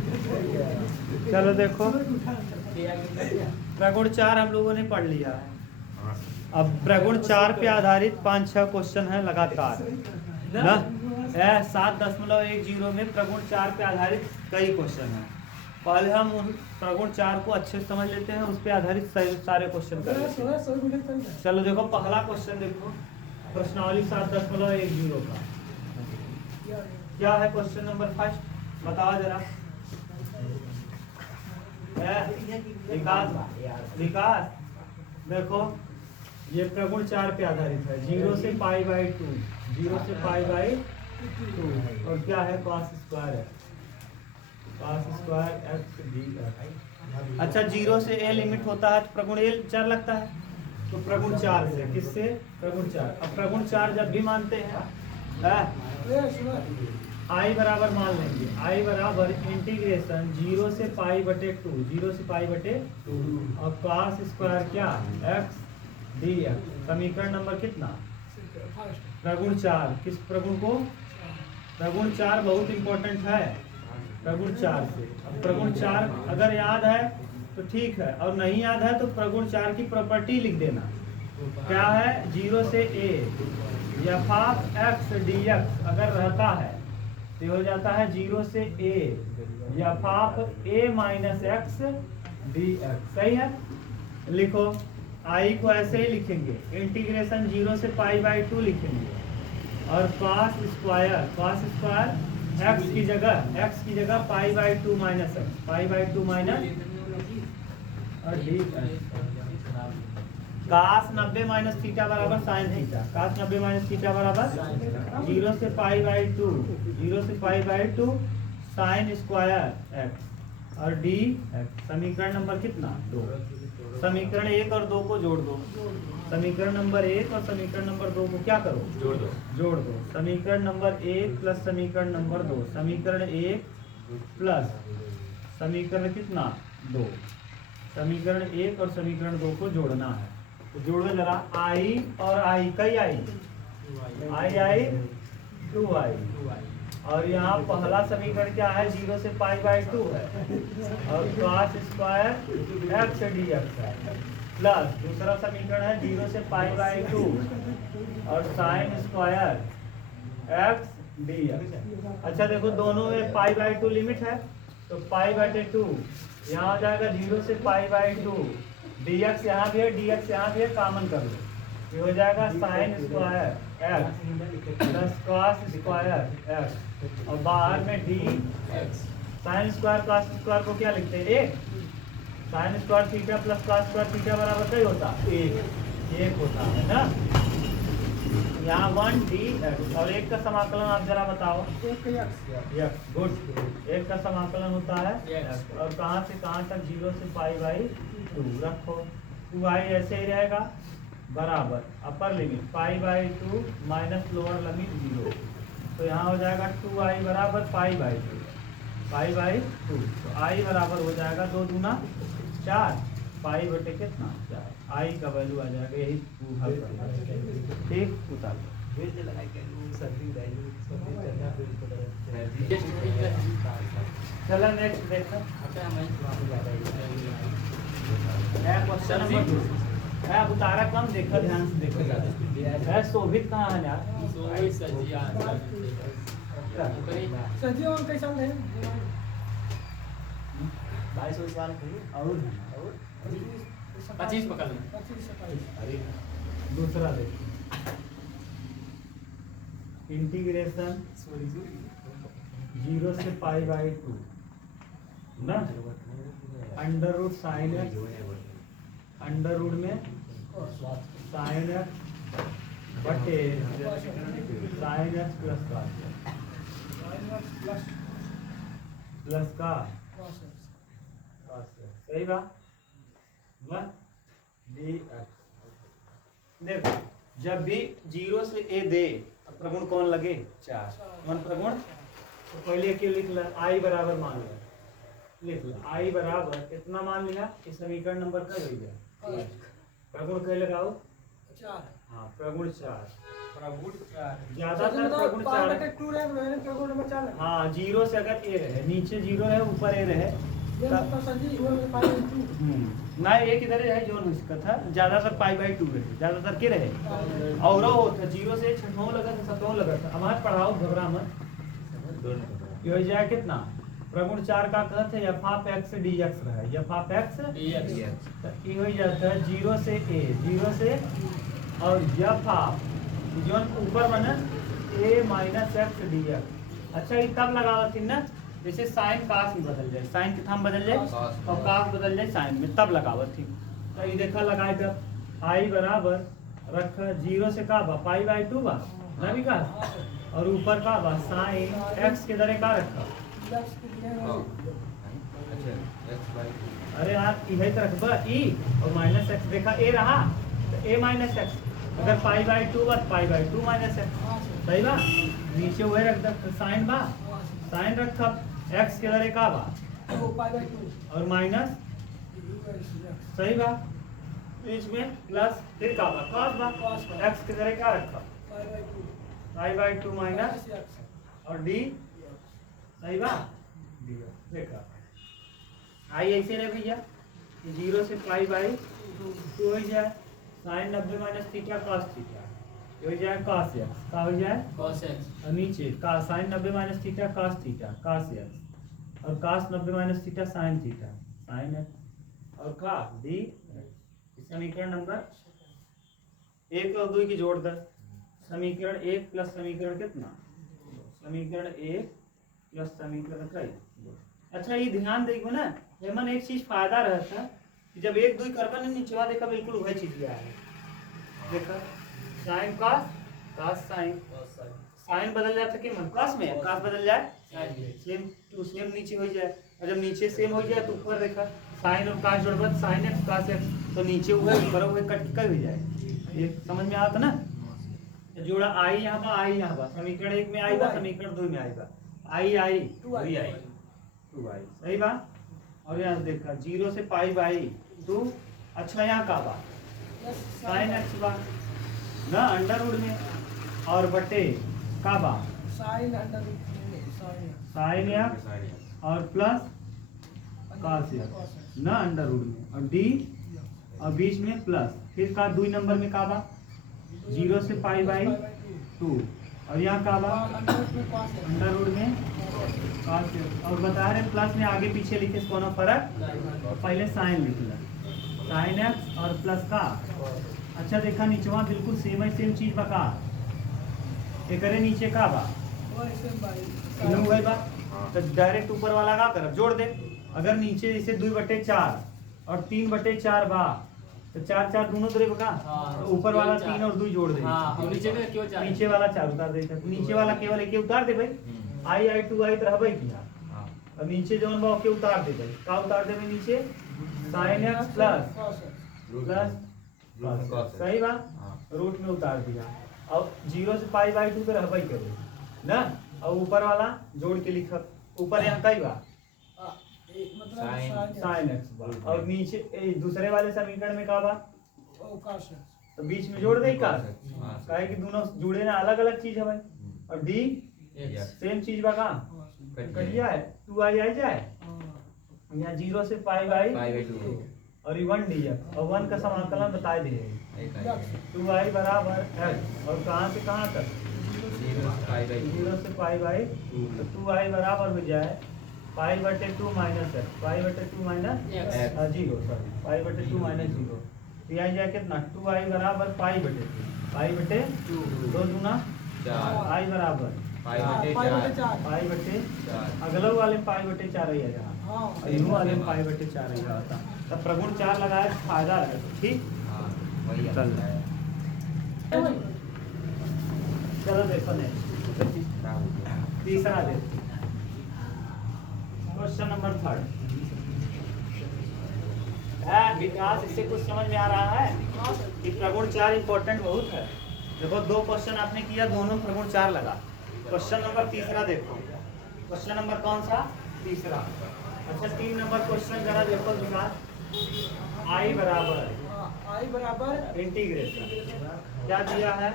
चलो देखो, प्रगुण 4 हम लोगों ने पढ़ लिया है। अब प्रगुण 4 पे आधारित 5-6 क्वेश्चन है लगातार ना। 7.10 में प्रगुण 4 पे आधारित कई क्वेश्चन हैं। पहले हम उन प्रगुण 4 को अच्छे से समझ लेते हैं, उस पे आधारित सारे क्वेश्चन कर लेते हैं। चलो देखो, पहला क्वेश्चन देखो, प्रश्नावली 7.10 का क्या है। क्वेश्चन नंबर फर्स्ट बताओ जरा। विकास देखो, ये प्रगुण 4 पे आधारित है। 0 से π/2, 0 से π/2 और क्या है, cos स्क्वायर है, cos स्क्वायर x dx। अच्छा, 0 से a लिमिट होता है तो प्रगुण a चर लगता है, तो प्रगुण 4 से किससे, प्रगुण 4। अब प्रगुण 4 जब भी मानते हैं I बराबर मान लेंगे, I बराबर इंटीग्रेशन 0 से π/2, 0 से π/2 और cos स्क्वायर क्या x dx। समीकरण नंबर कितना, प्रगुण 4। किस प्रगुण को, प्रगुण 4 बहुत इंपॉर्टेंट है, प्रगुण 4 से। अब प्रगुण 4 अगर याद है तो ठीक है, और नहीं याद है तो प्रगुण 4 की प्रॉपर्टी लिख देना। क्या है, 0 से a f x dx अगर रहता है तो हो जाता है 0 से a f a minus x dx। सही है, लिखो। I को ऐसे ही लिखेंगे, इंटीग्रेशन 0 से π/2 लिखेंगे और cos स्क्वायर x की जगह π/2 माइनस x, π/2 माइनस और dx। cos 90 माइनस थीटा बराबर sine theta, cos 90 minus theta बराबर 0 से π/2, 0 से π/2 साइन स्क्वायर x और डी। समीकरण नंबर कितना, 2। समीकरण 1 और 2 को जोड़ दो। समीकरण नंबर 1 और समीकरण नंबर 2 को क्या करो, जोड़ दो। समीकरण नंबर 1 प्लस समीकरण नंबर 2, समीकरण 1 प्लस समीकरण कितना, 2। समीकरण 1 और समीकरण 2 को जोड़ना है, तो जोड़ो जरा। I और I कई I 2I और यहाँ पहला समीकरण क्या है, 0 से π/2 है और cos स्क्वायर x dx है, प्लस दूसरा समीकरण है 0 से π/2 और साइन स्क्वायर x dx। अच्छा देखो, दोनों में π/2 लिमिट है तो π/2 यहाँ हो जाएगा 0 से π/2, dx यहाँ भी है, dx यहाँ भी है, कॉमन कर लो, ये हो जाएगा sine square x plus cos square x और बाहर में D. Sine square cos square को क्या लिखते हैं, 1। Sine square theta plus cos square theta बराबर क्या होता है, 1 होता है ना। यहाँ 1dx और 1 का समाकलन आप जरा बताओ, गुड। 1 का समाकलन होता है और कहाँ से कहाँ तक, 0 से π/2 रखो। 2i ऐसे ही रहेगा बराबर upper limit π/2 minus lower limit 0, तो यहाँ हो जाएगा 2i बराबर π/2, तो i बराबर हो जाएगा 2 दूना 4, पाई बटे कितना 4। i का वैल्यू आ जाएगा, यही हल करना है। ठीक, उतार चलो नेक्स्ट देखो। क्वेश्चन नंबर 2 है, अब उतारा कम देखो, ध्यान से देखो। है शोभित कहाँ है यार, सजी और कैसा है 22 वाला और 25 पकड़ लो। दूसरा देखो, इंटीग्रेशन 0 से π/2 ना, under root sine x, under root में साइन एक्स बटे साइन एक्स प्लस का सही बात। देखो, जब भी 0 से a दे प्रगुण कौन लगे, 4 मन प्रगुण, तो पहले क्यों लिख ला, i बराबर मान लिया, लिख लो i बराबर कितना मान लिया, इस समीकरण नंबर का हो गया प्रगुण कह लगाओ 4। हाँ, प्रगुण 4 ज्यादातर प्रगुण पाई 4। बटे 2 रहे तो मैंने प्रगुण नंबर 4 लगा। हाँ, 0 से अगर ए रहे, नीचे 0 है ऊपर ए रहे ये मतलब सर जी वो पाई बटे 2। ना एक इधर है जो इसका था, ज्यादातर पाई बाई 2 रहे, ज्यादातर के रहे और होता 0 से 6वां लगा था 7वां लगा था। अब पढ़ाओ घबरा मत। ये हो जाए कितना प्रगुण 4 का कहते हैं एफ ऑफ एक्स dx रहा, एफ ऑफ एक्स dx तो ये हो जाता है 0 से a, 0 से और एफ ऑफ जो ऊपर बना a माइनस एक्स dx। अच्छा ये तब लगावत थी ना जैसे साइन कास में बदल जाए, साइन के थाम बदल जाए और कास बदल जाए साइन में, तब लगावत थी। तो ये देखा लगाए जब आई बराबर रख 0 से का बा पाई बाई 2 बा ना भी का, और ऊपर का बा साइन एक्स के दरे का रखा। अरे यार इहे तो रखबा ई और माइनस एक्स, देखा ए रहा तो ए माइनस एक्स, अगर पाई बाई 2 बा पाई बाई 2 माइनस एक्स, सही बा। नीचे वही रख दे साइन बा, साइन रखा एक्स के दरे का बा पाई बटे 2 और माइनस, सही बा। बीच में प्लस फिर का बा cos बा, एक्स के दरे का रखा पाई बाई 2 माइनस और डी, सही बा। देखा आई ऐसे रहे भैया 0 से पाई बाई 2 हो जाए sine 90 minus theta cos theta, ये हो जाए cos x, का हो जाए cos x और नीचे का sine 90 minus theta cos theta cos x और cos 90 minus theta sine theta sine x और का डी। समीकरण नंबर 1 और 2 की जोड़ दे, समीकरण 1 प्लस समीकरण कितना, समीकरण 1 प्लस समीकरण कई। अच्छा ये ध्यान देखो ना हेमन एक चीज फायदा रहता है कि जब 1 2 करबा ने नीचवा देखा बिल्कुल वही चीज लिया है। देखा साइन cos साइन, साइन बदल जाता कि मन cos में cos बदल जाए सेम टू सेम नीचे हो जाए, और जब नीचे सेम हो जाए तो ऊपर देखा साइन और cos जोड़बा साइन x cos x, तो नीचे हुए ऊपर हुए कट के हो जाए। ये समझ में आता ना, जोड़ा आई यहाँ बा आई यहाँ बा, समीकरण 1 में आई बा समीकरण 2 में आई बा, आई आई 2 आई 2 आई, सही बा। और यहाँ देखा 0 से पाई बाई 2, अच्छा यहाँ का बा साइन एक्स बा ना अंडर रूट में और बटे का बा sine under sine sine x और प्लस cos एक्स ना अंडर रूट में और डी और बीच में प्लस फिर का 2 नंबर में का बा 0 से पाई बाई 2 और यहाँ का बा अंडर रूट में cos एक्स, और बता रहे प्लस में आगे पीछे लिखे कोनो फर्क, पहले साइन लिख ला साइन एक्स और प्लस का। अच्छा देखा नीचवा बिल्कुल सेम है, सेम चीज बका एकरे नीचे का बा इनू गई बा, तो डायरेक्ट ऊपर वाला का करब जोड़ दे। अगर नीचे जैसे 2/4 और 3/4 बा तो 4 4 दोनों तरफ का, तो ऊपर वाला 3 और 2 जोड़ दे। हां नीचे में क्यों 4, नीचे वाला 4 उतार दे, नीचे वाला केवल एक उतार दे भाई आई आई 2 आई रहबे किया, अब नीचे जोन बा के उतार दे भाई का उतार दे नीचे sin x प्लस सही बा रूट में उतार दिया। अब 0 से पाई बाई 2 तो रहबे करे ना, और ऊपर वाला जोड़ के लिखा ऊपर यहाँ कई बा sin x बा, और नीचे दूसरे वाले समीकरण में का बा तो बीच में जोड़ दे का, काहे कि दोनों जुड़े ना अलग अलग चीज है भाई। और डी सेम चीज बा का कटिया है 2 आई आई जाए यहाँ 0 से पाई बाई 2 और 1 dx और 1 का समाकलन बता दे 2 आई बराबर x और कहाँ से कहाँ तक 0 से पाई बाई, तो 2 आई बराबर हो जाए पाई बटे 2 माइनस एक्स, पाई बटे 2 माइनस 0 सॉरी पाई बटे 2 माइनस 0, तो यहाँ जाए कितना 2 आई बराबर पाई बटे 2 2 दूना 4 आई बराबर पाई बटे अगला वाले पाई बटे 4 ही आ जहाँ इनू वाले पाई बटे 4 ही आता, तब प्रगुण 4 लगाए फायदा है। ठीक चल चलो देखो तीसरा दे क्वेश्चन नंबर 3 विकास, इससे कुछ समझ में आ रहा है कि प्रगुण 4 इंपॉर्टेंट बहुत है। देखो 2 क्वेश्चन आपने किया दोनों प्रगुण 4 लगा। क्वेश्चन नंबर 3 देखो, क्वेश्चन नंबर कौन सा 3। अच्छा 3 नंबर क्वेश्चन जरा देखो विकास, आई बराबर इंटीग्रेशन क्या दिया है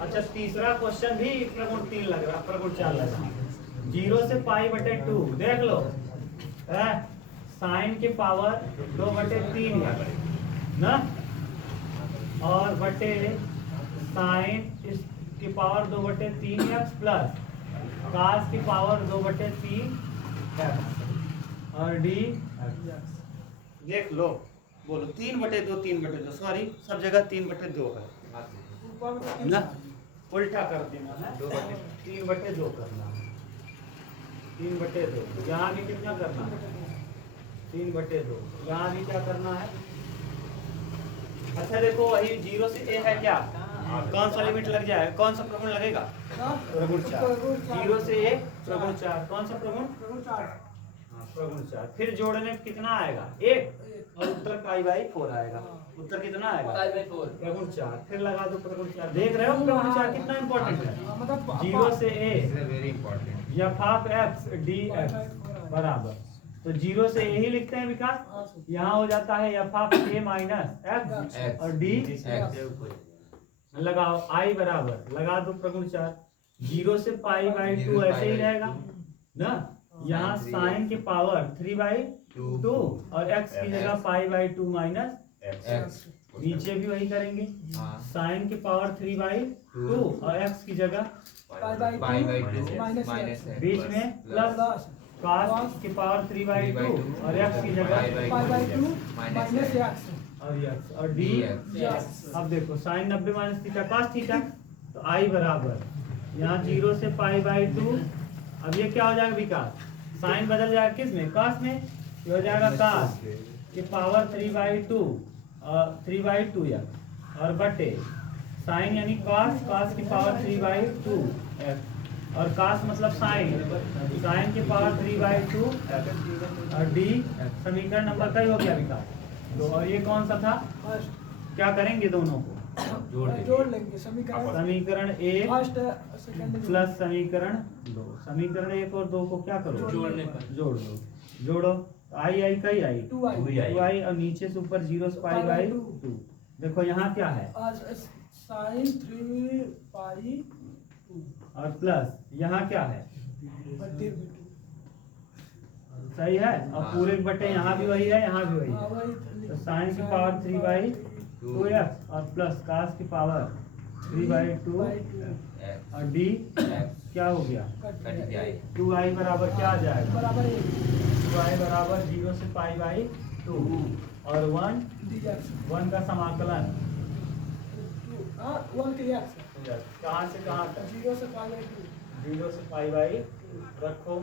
अच्छा तीसरा क्वेश्चन भी प्रगुण 3 लग रहा, प्रगुण 4 लग रहा। 0 से पाई बटे 2 देख लो, साइन के पावर 2/3 है ना, और बटे साइन की पावर 2/3 एक्स प्लस कास की पावर 2/3 एक्स और डी देख लो। बोलो 3/2 3/2, सॉरी सब जगह 3/2 है ऊपर में ना, उल्टा कर देना है, 3/2 करना है, 3/2। यहाँ भी कितना करना है, 3/2। यहाँ भी क्या करना है, अच्छा देखो वही 0 से a है क्या, कौन सा लिमिट लग जाएगा, कौन सा प्रगुण लगेगा, प्रगुण 4। 0 से a प्रगुण 4, कौन सा प्रगुण, प्रगुण 4। फिर जोड़ने में कितना आएगा 1 और उत्तर π/4 आएगा, उत्तर कितना आएगा प्रगुण 4। फिर लगा दो प्रगुण 4, देख रहे हो प्रगुण 4 कितना इंपॉर्टेंट है। मतलब 0 से a वेरी इंपॉर्टेंट। या हाफ x dx बराबर, तो 0 से यही लिखते हैं विकास, यहाँ हो जाता है या हाफ a माइनस x और d लगाओ i बराबर, लगा दो प्रगुण 4। 0 से π/2 ऐसे ही रहेगा ना, यहाँ साइन के पावर 3/2 और x की जगह π/2 माइनस एक्स नीचे भी वही करेंगे, साइन के पावर 3/2 और x की जगह π/2 माइनस बीच में प्लस cos की पावर 3/2 और x की जगह π/2 माइनस x और x और d। अब देखो sine 90 minus theta cos theta, तो i बराबर यहाँ 0 से π/2। अब ये क्या हो जाएगा विकास, साइन बदल जाएगा किस में, cos में, ये हो जाएगा cos की पावर 3/2 और 3/2 या और बटे साइन यानी cos की पावर 3/2 x और cos मतलब साइन की पावर 3/2 और d। समीकरण नंबर कई हो गया विकास, तो और ये कौन सा था, फर्स्ट क्या करेंगे दोनों को जोड़ लेंगे समीकरण समीकरण 1 फर्स्ट सेकंड प्लस समीकरण 2। समीकरण 1 और 2 को क्या करो, जोड़ने पर जोड़ दो, जोड़ो आई आई कई आई 2i 2i और नीचे से ऊपर 0 से π/2। देखो यहाँ क्या है साइन 3π और प्लस यहाँ क्या है, सही है, और पूरे बटे यहाँ भी वही है, यहाँ भी वही है, तो साइन की पावर 3/2x और प्लस cos की पावर 3/2 और d क्या हो गया 2i बराबर क्या आ जाएगा, बराबर 2i बराबर 0 से π/2 और 1 का समाकलन 1 के x कहाँ से कहाँ तक, 0 से π/2 0 से π/2 रखो,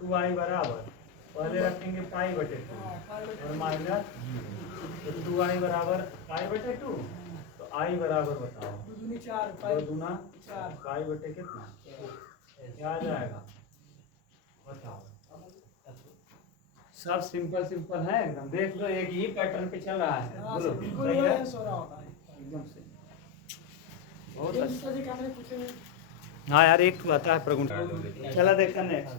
2i बराबर पहले रखेंगे π/2 और माइनस, तो 2i बराबर π/2, तो i बराबर बताओ 2 4 2 दूना 4 π/2 कितना क्या आ जाएगा बताओ। सब सिंपल सिंपल है एकदम, देख लो एक ही पैटर्न पे चल रहा है, बोलो बिल्कुल सही है ये सो रहा होता है एकदम से बहुत ये अच्छा। सर कैमरे पूछे हाँ यार एक तो आता है प्रगुण, चला देखा नेक्स्ट।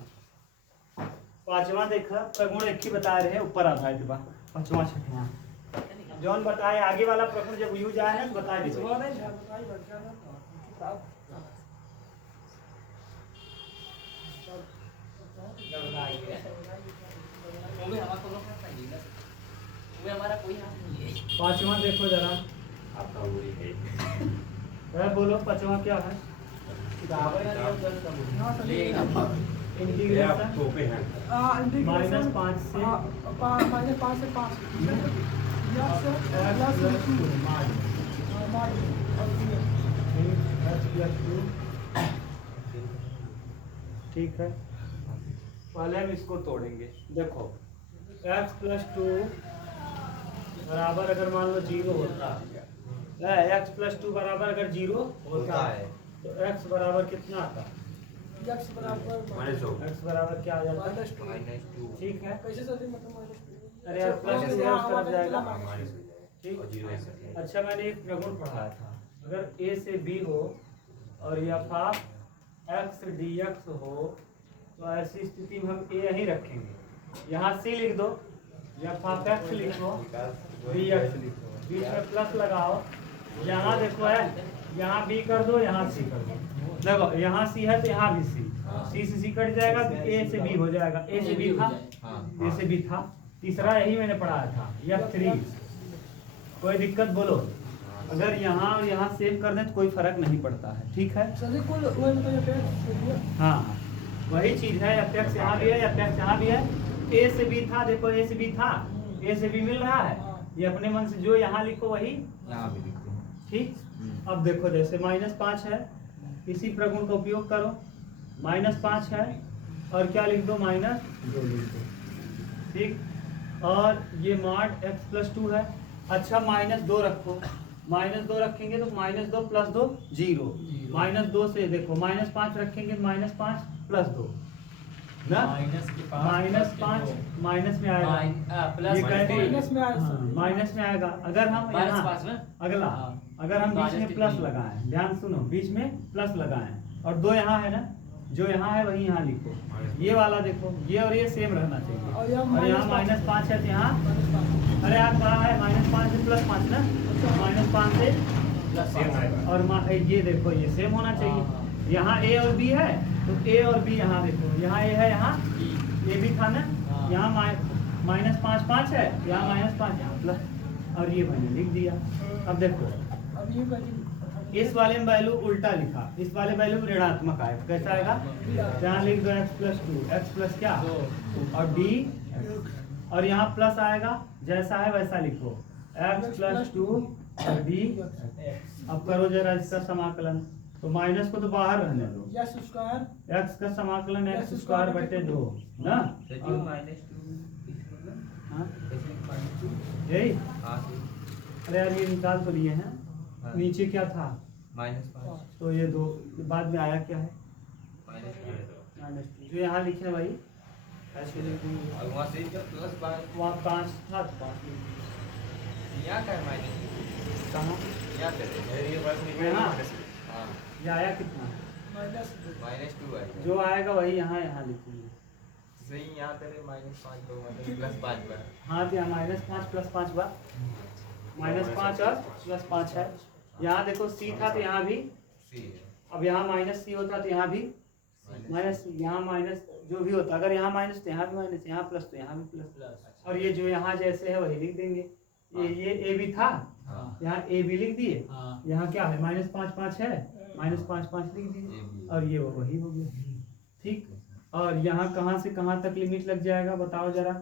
पांचवा देखा प्रगुण एक ही बता रहे हैं, ऊपर आता है दिबा पांचवा छठवां जौन बताए आगे वाला प्रगुण जब यूज आया ना तो बता दीजिए। पांचवा देखो जरा, बोलो पांचवा क्या है, इंटीग्रेशन -5 से ठीक है। पहले हम इसको तोड़ेंगे, देखो x + 2 बराबर अगर मान लो 0 होता है, x + 2 बराबर अगर 0 होता है तो x बराबर कितना आता है, x बराबर x बराबर क्या आ जाता है, -2 ठीक है। कैसे सर मतलब अरे यार प्लस से उस तरफ जाएगा, ठीक। -2 अच्छा मैंने एक प्रगुण पढ़ाया था, अगर a से b हो और f x dx हो तो ऐसी स्थिति में हम a यहीं रखेंगे, यहाँ c लिख दो, f x लिखो, dx लिखो, बीच में प्लस लगाओ, यहाँ देखो है, यहाँ बी कर दो, यहाँ सी कर दो। देखो यहाँ सी है तो यहाँ भी सी, सी से सी कट जाएगा तो ए से बी हो जाएगा। ए से बी था, ए से बी था। तीसरा यही मैंने पढ़ाया था, F3। कोई दिक्कत बोलो? अगर यहाँ और यहाँ सेम कर दें तो कोई फर्क नहीं पड़ता है, ठीक है। सर जी कुल वही मतलब FX हाँ वही चीज है, FX यहाँ भी है, FX यहाँ भी है। ए से बी था, देखो ए से बी था, ए से बी मिल रहा है। ये अपने मन से जो यहाँ लिखो वही यहाँ भी लिखते हैं। ठीक। अब देखो जैसे -5 है, इसी प्रगुण का उपयोग करो। -5 है और क्या लिख दो, -2 लिख दो, ठीक। और ये mod x+2 है। अच्छा -2 रखो, -2 रखेंगे तो -2 + 2 0। -2 से देखो -5 रखेंगे, -5 + 2 ना, -5 माइनस में आएगा, ये कहते हैं माइनस में आएगा। हाँ, माइनस में आएगा। अगर हम यहाँ अगला, अगर हम बीच में प्लस लगाएं, ध्यान सुनो, बीच में प्लस लगाएं और 2 यहाँ है ना, जो यहाँ है वही यहाँ लिखो। ये वाला देखो, ये और ये सेम रहना चाहिए। और यहाँ और यहाँ -5 है तो यहाँ, अरे आप कहाँ है, -5 से +5 ना, -5 से सेम आएगा। और ये देखो ये सेम होना चाहिए। यहाँ ए और बी है तो ए और बी यहाँ देखो, यहाँ ए है, यहाँ ए भी था ना, यहाँ -5 है, यहाँ -5, यहाँ प्लस, और ये मैंने लिख दिया। अब देखो अब ये वैल्यू इस वाले में वैल्यू उल्टा लिखा, इस वाले वैल्यू ऋणात्मक आएगा। कैसा आएगा, यहाँ लिख दो x+2, x प्लस क्या और d, और यहाँ प्लस आएगा, जैसा है वैसा लिखो, x+2 और d। अब करो जरा इसका समाकलन, तो माइनस को तो बाहर रहने दो, x² x का समाकलन x²/2 ना, हाँ? यही। अरे यार ये निकाल तो लिए हैं, नीचे क्या था, -5 तो ये 2 बाद में आया क्या है, -2 जो यहाँ लिखे भाई ऐसे लिख देंगे। और वहाँ से जब +5 वहाँ 5 था तो 5 लिख दिए। यहाँ का -2 कहाँ यहाँ पे ये बात नहीं यहाँ? हाँ ये आया कितना, -2 आएगा। जो आएगा वही यहाँ लिखेंगे। सही यहाँ पे -5 तो मतलब +5 बार। हाँ तो यहाँ -5 + 5 बार, -5 और +5 है। यहाँ देखो सी था तो यहाँ भी, सी है। अब यहाँ -c होता तो यहाँ भी माइनस, यहाँ माइनस जो भी होता, अगर यहाँ माइनस तो यहाँ भी माइनस, यहाँ प्लस तो यहाँ भी प्लस। और ये जो यहाँ जैसे है वही लिख देंगे। ये ए भी था, यहाँ ए भी लिख दिए। यहाँ क्या है, -5 है, -5 लिख दिए, और ये वही हो गया, ठीक। और यहाँ कहाँ से कहाँ तक लिमिट लग जाएगा बताओ जरा,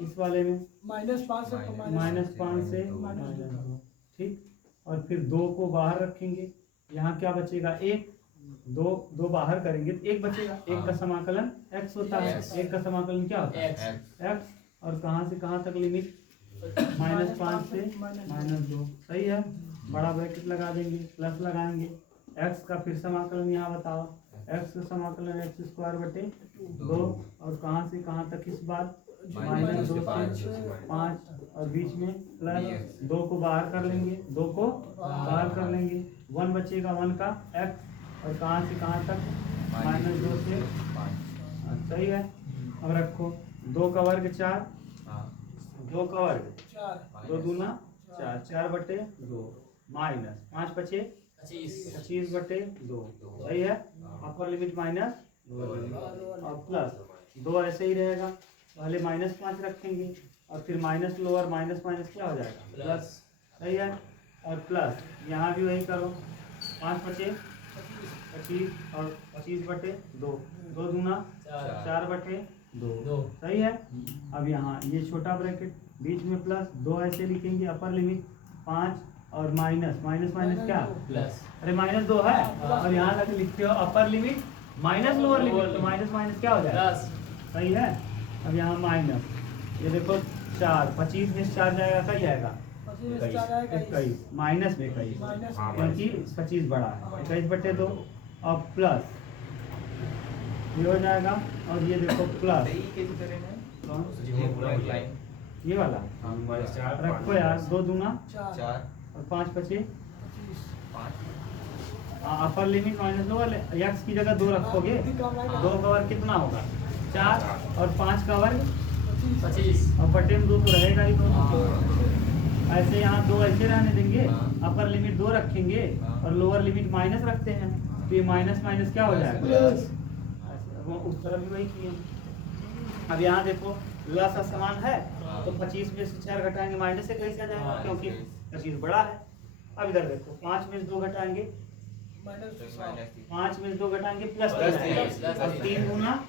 इस वाले में -5 से -5 से -2, ठीक। और फिर 2 को बाहर रखेंगे, यहाँ क्या बचेगा, 1, 2 बाहर करेंगे तो 1 बचेगा। 1 का समाकलन x होता है, 1 का समाकलन क्या होता है, x। और कहाँ से कहाँ तक लिमिट, -5 से -2, सही है। बड़ा ब्रैकेट लगा देंगे, प्लस लगाएंगे। x का फिर समाकलन यहाँ बताओ, x का समाकलन x²/2, और कहाँ से कहाँ तक इस बार, -2 से 5, और बीच में प्लस 2 को बाहर कर लेंगे, 2 को बाहर कर लेंगे, 1 बचेगा, 1 का x, और कहाँ से कहाँ तक, -2 से 5, सही है। अब रखो 2 का वर्ग 4, 2 का वर्ग 2 दूना 4, 4/2 माइनस 5 बचे 25/2, सही है। अपर लिमिट -2 और प्लस 2 ऐसे ही रहेगा, पहले -5 रखेंगे और फिर माइनस लोअर, माइनस क्या हो जाएगा, प्लस, सही है। और प्लस यहाँ भी वही करो, 5 बचे 25 और 25/2, 2 दूना 4/2, सही है। अब यहाँ ये छोटा ब्रैकेट, बीच में प्लस 2 ऐसे लिखेंगे, अपर लिमिट 5 और माइनस क्या प्लस, अरे -2 है, और यहाँ तक लिखते हो upper limit minus lower limit, तो माइनस क्या हो जाएगा, सही है। अब यहाँ माइनस, ये देखो 4, 25 में 4 जाएगा, क्या जाएगा 21, माइनस में 21, क्योंकि 25 बड़ा है, 21/2, और प्लस ये हो जाएगा, और ये देखो प्लस ये वाला रखो यार, 2 दूना 4 और 5 बचे, अपर लिमिट -2 वाले x की जगह 2 रखोगे, 2 का वर्ग कितना होगा 4, और 5 का वर्ग 25, और बटे में 2 तो रहेगा ही, दोनों ऐसे यहाँ दो ऐसे रहने देंगे, हाँ। अपर लिमिट 2 रखेंगे हाँ। और लोअर लिमिट माइनस रखते हैं, तो ये माइनस माइनस क्या हो जाएगा प्लस। वो उस तरफ भी वही किए। अब यहाँ देखो लस समान है, हाँ। तो 25 में से 4 घटाएंगे माइनस से कैसे आ जाएगा, हाँ, क्योंकि इसलिए। 25 बड़ा है। अब इधर देखो 5 में से 2 घटाएंगे, माइनस 5 में से 2 घटाएंगे प्लस प्लस 3 आएगा। तीन, प्लस और तीन। 3 गुना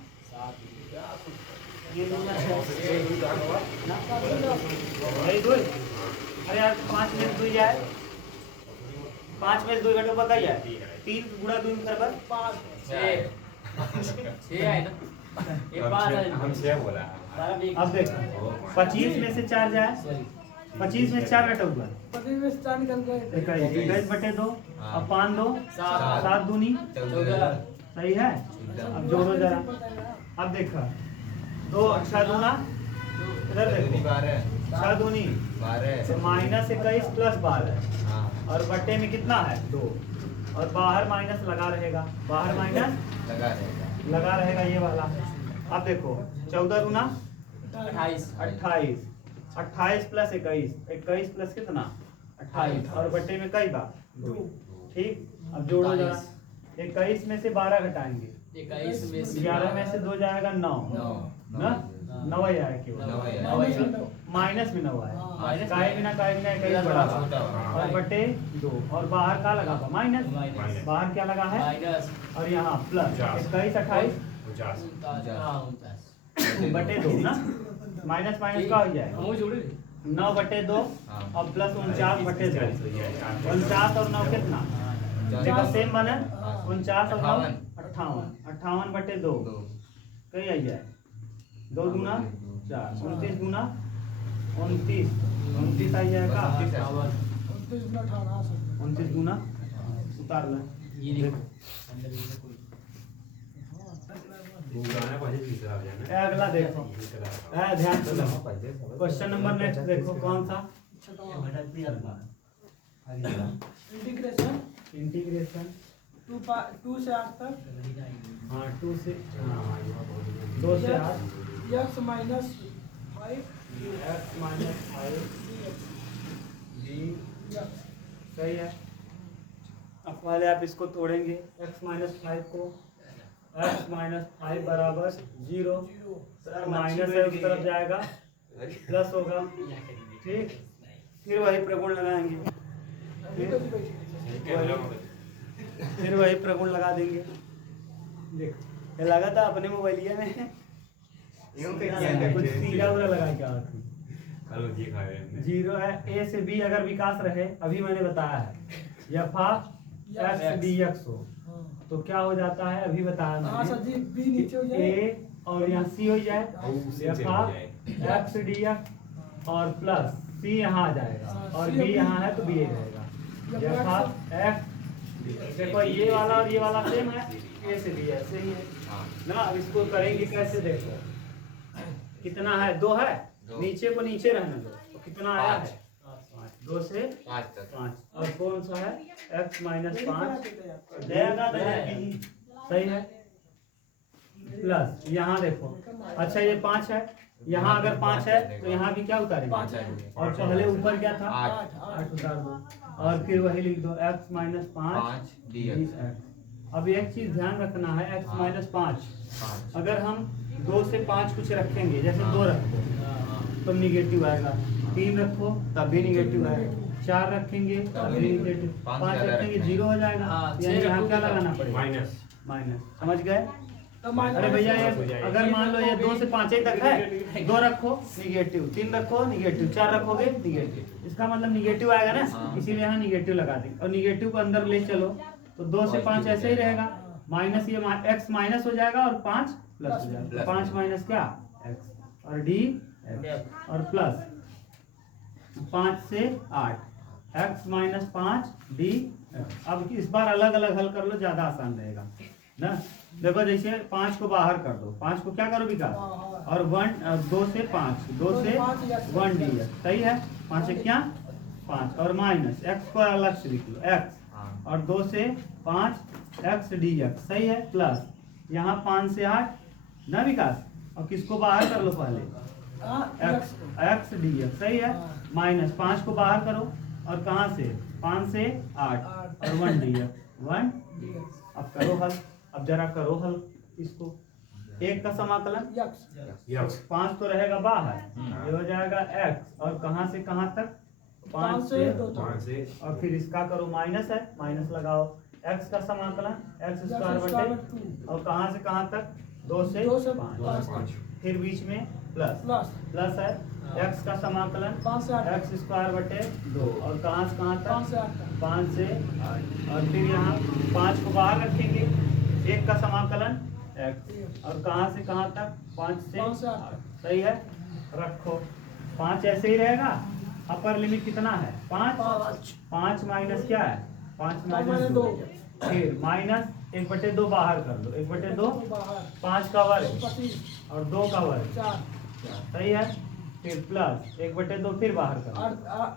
3 गुना 6 ना वही 2। अरे यार 5 में से 2 जाए, 5 में से 2 घटो बताइए यार, 3 गुणा 2 बराबर 5 हम 6 बोला। अब देखो 25 में से 4 जाए, 25 में 4 घटा हुआ 25 में से 4 निकल गए 21 बटे 2 हाँ। अब 5 2 सात। 7 दूनी 14 सही है। अब जोड़ो जरा, अब देखो 2 6 दूना इधर देखो 12 6 दूनी 12 माइनस 21 प्लस 12 हाँ और बटे में कितना है 2 और बाहर माइनस लगा रहेगा, बाहर माइनस लगा रहेगा। लगा रहेगा ये वाला। अब देखो 14 दूना 28 28 28 प्लस 21 21 प्लस कितना 28 और बटे में कई बार 2। ठीक, अब जोड़ो जरा 21 में से 12 घटाएंगे, 11 में से 2 जाएगा 9 ना 9 आया नौ है। केवल माइनस में 9 हाँ। आया, काय बिना 21 बड़ा छोटा और बटे 2 और बाहर का लगा हुआ माइनस, बाहर क्या लगा है और यहाँ प्लस 21 28 बटे 2 ना माइनस माइनस का हो जाएगा 9 बटे 2 हाँ। और प्लस 49 बटे 2 49 और 9 कितना देखो सेम बने 49 और 9 58 बटे 2 कहीं आ जाए 2 गुना 4 29 गुना 29 आ जाएगा 29 गुना 18 29 गुना उतार लें। अगला देखो ध्यान से क्वेश्चन नंबर नेक्स्ट देखो कौन सा इंटीग्रेशन इंटीग्रेशन 2 से 8 तक हाँ 2 से 2 से 8 x minus 5 x minus 5 d सही है। अब पहले आप इसको तोड़ेंगे x माइनस 5 को, x माइनस 5 बराबर 0 माइनस है उस तरफ जाएगा प्लस होगा। ठीक, फिर वही प्रगुण लगाएंगे, फिर वही प्रगुण लगा देंगे। देखो ये लगा था अपने मोबाइलिया में कुछ सीधा उरा लगा क्या 0 है a से b अगर विकास रहे, अभी मैंने बताया है यफा x dx हो तो क्या हो जाता है, अभी बताया हाँ सर मैंने जी b नीचे हो जाए a और यहाँ c हो जाए यफा x dx और प्लस c यहाँ आ जाएगा और b यहाँ है तो b रहेगा यफा x। देखो ये वाला और ये वाला सेम है, a से b ऐसे ही है ना। अब इसको करेंगे कैसे, देखो कितना है 2 है, नीचे को नीचे रहने दो तो कितना आया है 2 से 5 तक 5 और कौन सा है x माइनस 5 सही है प्लस यहाँ देखो अच्छा ये 5 है, यहाँ अगर 5 है तो यहाँ भी क्या उतारेंगे और पहले ऊपर क्या था 8 उतार दो और फिर वही लिख दो x माइनस 5 dx। अब एक चीज ध्यान रखना है x माइनस 5 अगर हम 2 से 5 कुछ रखेंगे जैसे 2 रखो तो निगेटिव आएगा, 3 रखो तब भी निगेटिव आएगा, 4 रखेंगे तब भी निगेटिव, 5 रखेंगे 0 हो जाएगा। यानी यहाँ क्या लगाना पड़ेगा माइनस। समझ गए? अरे भैया ये अगर मान लो ये 2 से 5 तक है, 2 रखो निगेटिव, 3 रखो निगेटिव, 4 रखोगे निगेटिव, इसका मतलब निगेटिव आएगा ना, इसीलिए यहाँ निगेटिव लगा देंगे और निगेटिव को अंदर ले चलो तो 2 से 5 ऐसे ही रहेगा, माइनस ये x माइनस हो जाएगा और 5 प्लस हो जाएगा, 5 माइनस क्या x और d x और प्लस 5 से 8 x माइनस 5 d x। अब इस बार अलग अलग हल कर लो, ज्यादा आसान रहेगा ना। देखो जैसे 5 को बाहर कर दो, 5 को क्या करो विकास और 2 से 5 2 से 1 डी एक्स सही है, 5 से क्या 5 और माइनस x को अलग से लिख लो x और 2 से 5 x डी एक्स सही है प्लस यहाँ 5 से 8 ना विकास और किसको बाहर कर लो पहले x डी एक्स सही है माइनस 5 को बाहर करो और कहाँ से 5 से 8 और 1 दिया 1। अब करो हल, अब जरा करो हल इसको। एक का समाकलन यक्स 5 तो रहेगा बाहर, ये हो जाएगा x और कहाँ से कहाँ तक 5 से 2 और फिर इसका करो माइनस है, माइनस लगाओ। x का समाकलन x स्क्वायर बटे और कहाँ से कहाँ तक 2 से 5, फिर बीच में प्लस प्लस है। x का समाकलन 5 से 8 x स्क्वायर बटे 2 और कहाँ से कहाँ 5 से तक 8 5 से 8 और फिर यहाँ 5 को बाहर रखेंगे। 1 का समाकलन x और कहाँ से कहाँ तक 5 से 8, सही है। रखो 5 ऐसे ही रहेगा। अपर लिमिट कितना है 5 माइनस क्या है 5 माइनस 2, फिर माइनस 1/2 बाहर कर दो, 1/2 5 का वर्ग और 2 का वर्ग 4 सही है। फिर प्लस 1/2 फिर बाहर कर दो,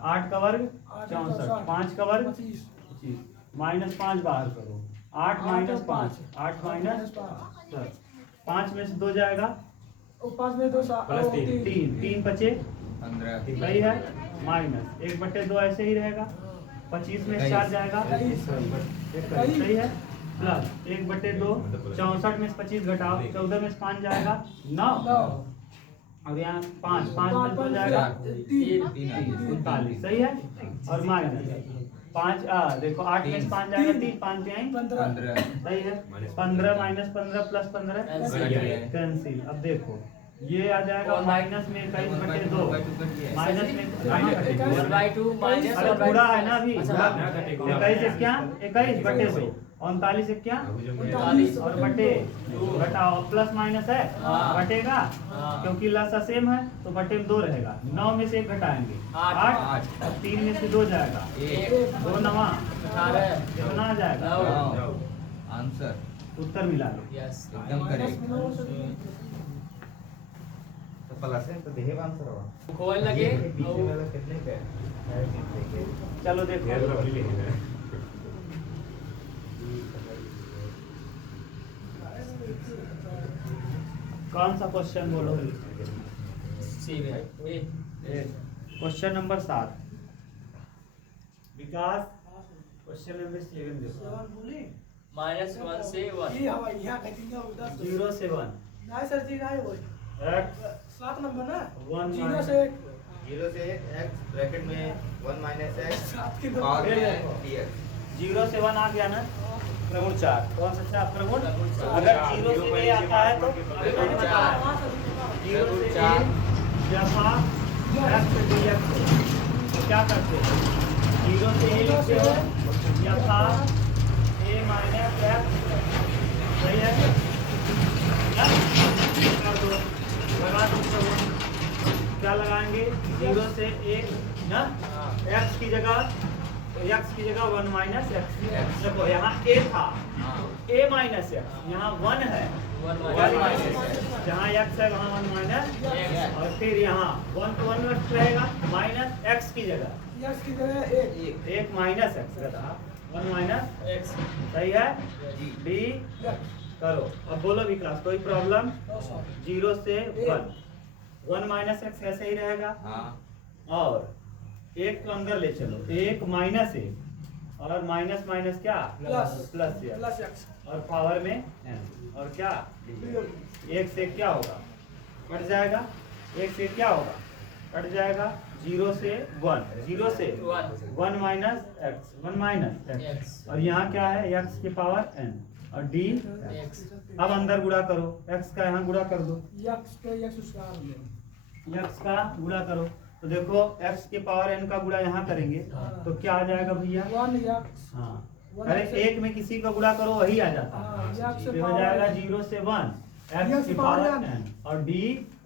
8 का वर्ग 64, 5 का वर्ग 25, माइनस 5 बाहर करो, 8 माइनस 5, 8 माइनस 5 में से 2 जाएगा 5 में 2 प्लस 3 बचे 15 सही है। माइनस 1/2 ऐसे ही रहेगा, 25 में 4 जाएगा 21 सही है। प्लस 1/2 64 में से 25 घटाओ 14 में से 5 जाएगा 9 और यहाँ 5 में 2 जाएगा 39 सही है। और माइनस 5 देखो 8 में से 5 जाएगा 3, 5 जाएंगे 15 सही है। 15 माइनस 15 प्लस 15 कैंसिल। अब देखो ये आ जाएगा माइनस में 21/2 माइनस में 1/2 माइनस अरे पूरा है ना अभी अच्छा, 21 से क्या 21/2 39 से क्या 39 और बटे घटाओ प्लस माइनस है हाँ। बटेगा हाँ। क्योंकि लसा सेम है तो बटे में 2 रहेगा। 9 में से 1 घटाएंगे 8 और 3 में से 2 जाएगा 2 नवा 18 कितना आ जाएगा आंसर उत्तर मिला लो। यस एकदम करेक्ट। तो प्लस है तो देहे आंसर होगा खोल लगे पीछे वाला कितने का है चलो ये देखो लवली है कौन सा क्वेश्चन बोलो। क्वेश्चन नंबर 7 विकास क्वेश्चन नंबर 7 देखो -1 से 1 ये हवा यहाँ कटेंगे उधर 0 से 1 नहीं सर जी नहीं वो x 7 नंबर ना 1 0 से 0 से x ब्रैकेट में 1 माइनस x 7 के और फिर में देखो। dx 0 से 1 आ गया ना प्रगुण 4 कौन सा 4 प्रगुण प्रगुण अगर चार। 0 से a आता है तो अभी मैंने बताया 0 से a जहाँ x dx हो तो क्या करते हैं 0 से a लिखते हो यथा a माइनस x सही है क्या? कर दो लगा दो प्रगुण क्या लगाएंगे 0 से a ना x की जगह 1 माइनस x देखो यहाँ a था a माइनस x यहाँ 1 है 1 क्या माइनस लिखेंगे? जहाँ x है वहाँ 1 माइनस X। और फिर यहाँ 1 तो 1 रख रहेगा माइनस x की जगह यस की जगह 1 1 माइनस x रहता 1 माइनस x सही है जी d करो। अब बोलो विकास कोई प्रॉब्लम 0 से 1 माइनस x ऐसे ही रहेगा हाँ और 1 को अंदर ले चलो 1 माइनस 1 और माइनस माइनस क्या प्लस प्लस प्लस x और पावर में n और क्या 1 से क्या होगा कट जाएगा 1 से क्या होगा कट जाएगा 0 से 1 0 से 1 माइनस x और यहाँ क्या है x की पावर n और d x अब अंदर गुणा करो x का यहाँ गुणा कर दो x के x स्क्वायर हो गया x का गुणा करो तो देखो x के पावर n का गुणा यहाँ करेंगे तो क्या आ जाएगा भैया 1x हाँ One अरे से- एक में किसी का गुणा करो वही आ जाता हाँ, है x से ये हो power जाएगा n। 0 से 1 x X की power पावर n। n और d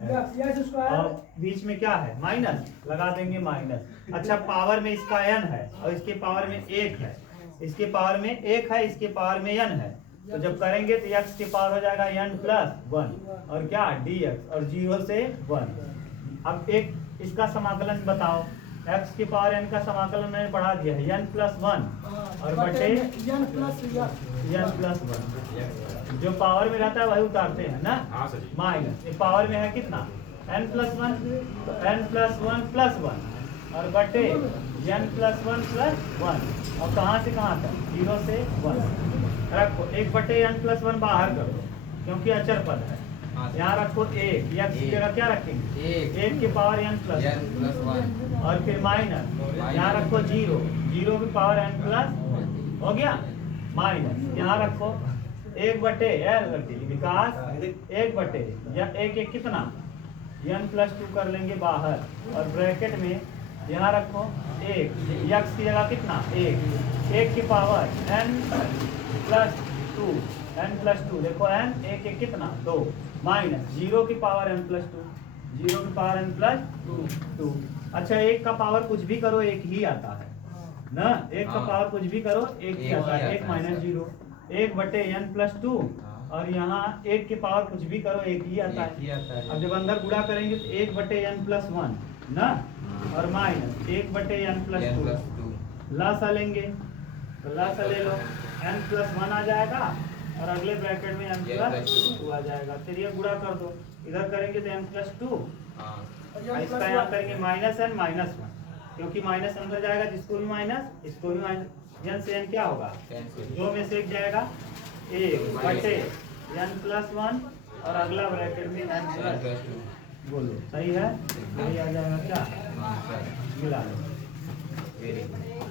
x और स्क्वायर बीच में क्या है माइनस लगा देंगे माइनस। अच्छा पावर में इसका n है और इसके पावर में 1 है इसके पावर में 1 है इसके पावर में n है तो जब करेंगे तो x की पावर हो जाएगा n प्लस 1 और क्या dx और 0 से 1। अब एक इसका समाकलन बताओ x की पावर n का समाकलन मैंने पढ़ा दिया है n प्लस 1 और बटे n प्लस n प्लस 1 जो पावर में रहता है वही उतारते हैं ना हाँ सर जी माइनस ये पावर में है कितना n प्लस 1 तो n प्लस 1 प्लस 1 और बटे n प्लस 1 प्लस 1 और कहाँ से कहाँ तक 0 से 1 रखो 1 बटे n प्लस 1 बाहर कर दो क्योंकि अचर पद है। हाँ। यहाँ रखो 1 या की जगह क्या रखेंगे 1 की power n plus n plus 1 और फिर माइनस यहाँ रखो 0 0 की पावर n प्लस हो गया माइनस यहाँ रखो 1 बटे विकास 1 बटे या 1 1 कितना n प्लस 2 कर लेंगे बाहर और ब्रैकेट में यहाँ रखो 1 यक्स की जगह कितना 1 की power n plus 2 n plus 2 देखो n 1 1 कितना 2 माइनस 0 की पावर n प्लस 2 0 की पावर n प्लस 2 अच्छा 1 का पावर कुछ भी करो 1 ही आता है ना 1 का हाँ। पावर कुछ भी करो 1 ही एक आता है ही 1 आता है, माइनस सर। 0 1 बटे n प्लस 2 और यहाँ 1 की पावर कुछ भी करो 1 ही आता एक ही है। आता है। अब जब अंदर गुणा करेंगे तो 1 बटे n प्लस 1 ना और माइनस 1 बटे n प्लस n 2 प्लस 2 लासा लेंगे तो लासा ले लो n प्लस 1 आ जाएगा और अगले ब्रैकेट में n n प्लस plus 2 आ जाएगा फिर ये गुणा कर दो इधर करेंगे तो n प्लस 2 हाँ और इसका यहाँ करेंगे माइनस n माइनस 1 क्योंकि माइनस अंदर जाएगा जिसको भी माइनस इसको भी माइनस n से n क्या होगा कैंसिल दो में से एक जाएगा 1 बटे n प्लस 1 और अगला ब्रैकेट में n n प्लस प्लस 2 बोलो सही है यही आ जाएगा क्या हाँ सर मिला लो वेरी गुड